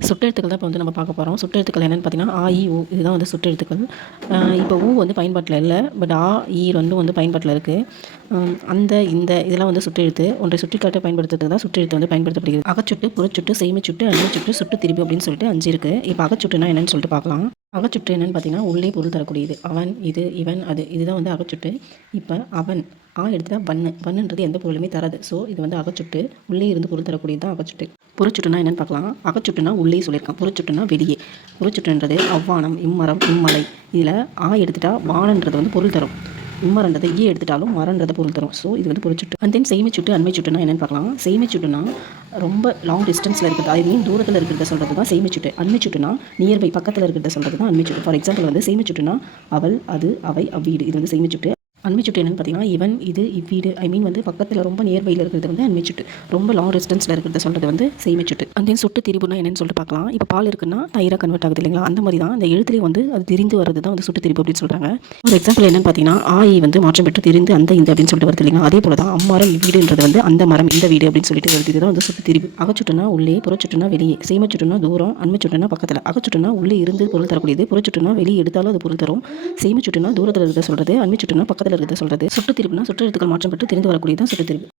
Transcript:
சுட்டெழுத்துக்கள் தான் இப்போ வந்து நம்ம பார்க்க போகிறோம் சுட்டெழுத்துக்கள் என்னென்னு பார்த்தீங்கன்னா ஆ இ ஊ இதுதான் வந்து சுட்டெழுத்துக்கள். இப்போ ஊ வந்து பயன்பாட்டில் இல்லை. பட் ஆ இ ரெண்டும் வந்து பயன்பாட்டில் இருக்குது அந்த இந்த இதெல்லாம் வந்து சுட்டெழுத்து. ஒன்றை சுட்டிக்காட்ட பயன்படுத்துறதுக்கு தான் சுட்டெழுத்து வந்து பயன்படுத்தப்படுகிறது. அகச்சுட்டு புறச்சுட்டு சேமிச்சுட்டு அண்மைச்சுட்டு சுட்டு திருப்பி அப்படின்னு சொல்லிட்டு அஞ்சு இருக்குது இப்போ அகச்சுட்டுனா என்னென்னு சொல்லிட்டு பார்க்கலாம். அகச்சுற்று என்னன்னு பார்த்தீங்கன்னா உள்ளே பொருள் தரக்கூடியது. அவன் இது இவன் அது இதுதான் வந்து அகச்சுட்டு இப்போ அவன் ஆ எடுத்துட்டா வண்ணு. வண்ணுன்றது எந்த பொருளுமே தராது. ஸோ இது வந்து அகச்சுட்டு உள்ளே இருந்து பொருள் தரக்கூடியது தான் அகச்சுட்டு புறச்சுட்டுனா என்னன்னு பார்க்கலாம். அகச்சுட்டுனா உள்ளே சொல்லியிருக்கான். புறச்சுட்டுனா வெளியே. புறச்சுட்டுன்றது அவ்வானம் இம்மரம் இம்மலை. இதில் ஆ எடுத்துட்டா வானன்றது வந்து பொருள் தரும். உம்மரண்டதை ஈ எடுத்துட்டாலும் மரன்றதை பொருள் தரும். ஸோ இது வந்து புறச்சுட்டு அண்ட் தென் செய்மை சுட்டு அண்மை சுட்டுனா என்னென்னு பார்க்கலாம். செய்மை சுட்டுனா ரொம்ப லாங் டிஸ்டன்ஸில் இருக்கிறது. ஐ மீன் தூரத்தில் இருக்கிறத சொல்கிறது தான் செய்மை சுட்டு அண்மை சுட்டுனா நியர்பை பக்கத்தில் இருக்கிறத சொல்கிறது தான் அண்மை சுட்டு. ஃபார் எக்ஸாம்பிள் வந்து செய்மை சுட்டுனா அவள் அது அவை அவ்வீடு. இது வந்து செய்மை சுட்டு அண்மை சுட்டு என்னன்னு பார்த்தீங்கன்னா இவன் இது இவ்வீடு ஐ மீன் வந்து பக்கத்தில் ரொம்ப நியர்பையில் இருக்கிறது வந்து அண்மை சுட்டு ரொம்ப லாங் டிஸ்டன்ஸில் இருக்கிறத சொல்கிறது வந்து செய்மை சுட்டு அந்த சுட்டு திரிபுனா என்னென்னு சொல்லிட்டு பார்க்கலாம். இப்போ பால் இருக்குன்னா தயிராக கன்வெர்ட் ஆகுது இல்லைங்களா? அந்த மாதிரி தான் இந்த எழுத்துலேயே வந்து அது திரிந்து வர்றது தான் வந்து சுட்டு திரிபு அப்படின்னு சொல்கிறாங்க ஒரு எக்ஸாம்பிள் என்னன்னு பார்த்தீங்கன்னா ஆயி வந்து மாற்றம் பெற்று திரிந்து அந்த இந்த அப்படின்னு சொல்லிட்டு வருது இல்லைங்களா? அதே போல தான் அம்மரம் இவ்வீடுன்றது வந்து அந்த மரம் இந்த வீடு அப்படின்னு சொல்லிட்டு வருது. இதுதான் வந்து சுட்டு திரிபு. அகச்சுட்டுனா உள்ளே புறச்சுட்டுனா வெளியே. செய்மச்சுட்டுனா தூரம் அண்மைச்சுட்டுனா பக்கத்தில். அகச்சுட்டுனா உள்ளே இருந்து பொருள் தரக்கூடியது புறச்சுட்டுனா வெளியே எடுத்தாலும் அது பொருள் தரும். செய்மச்சுட்டுனா தூரத்தில் இருக்கிறத சொல்கிறது அண்மைச்சுட்டுனா பக்கத்தில் இருக்கிறத சொல்கிறது சுட்டு திருப்புனா சுற்று எழுத்துக்கள் மாற்றம் பெற்று தெரிந்து வரக்கூடியது தான் திருப்பு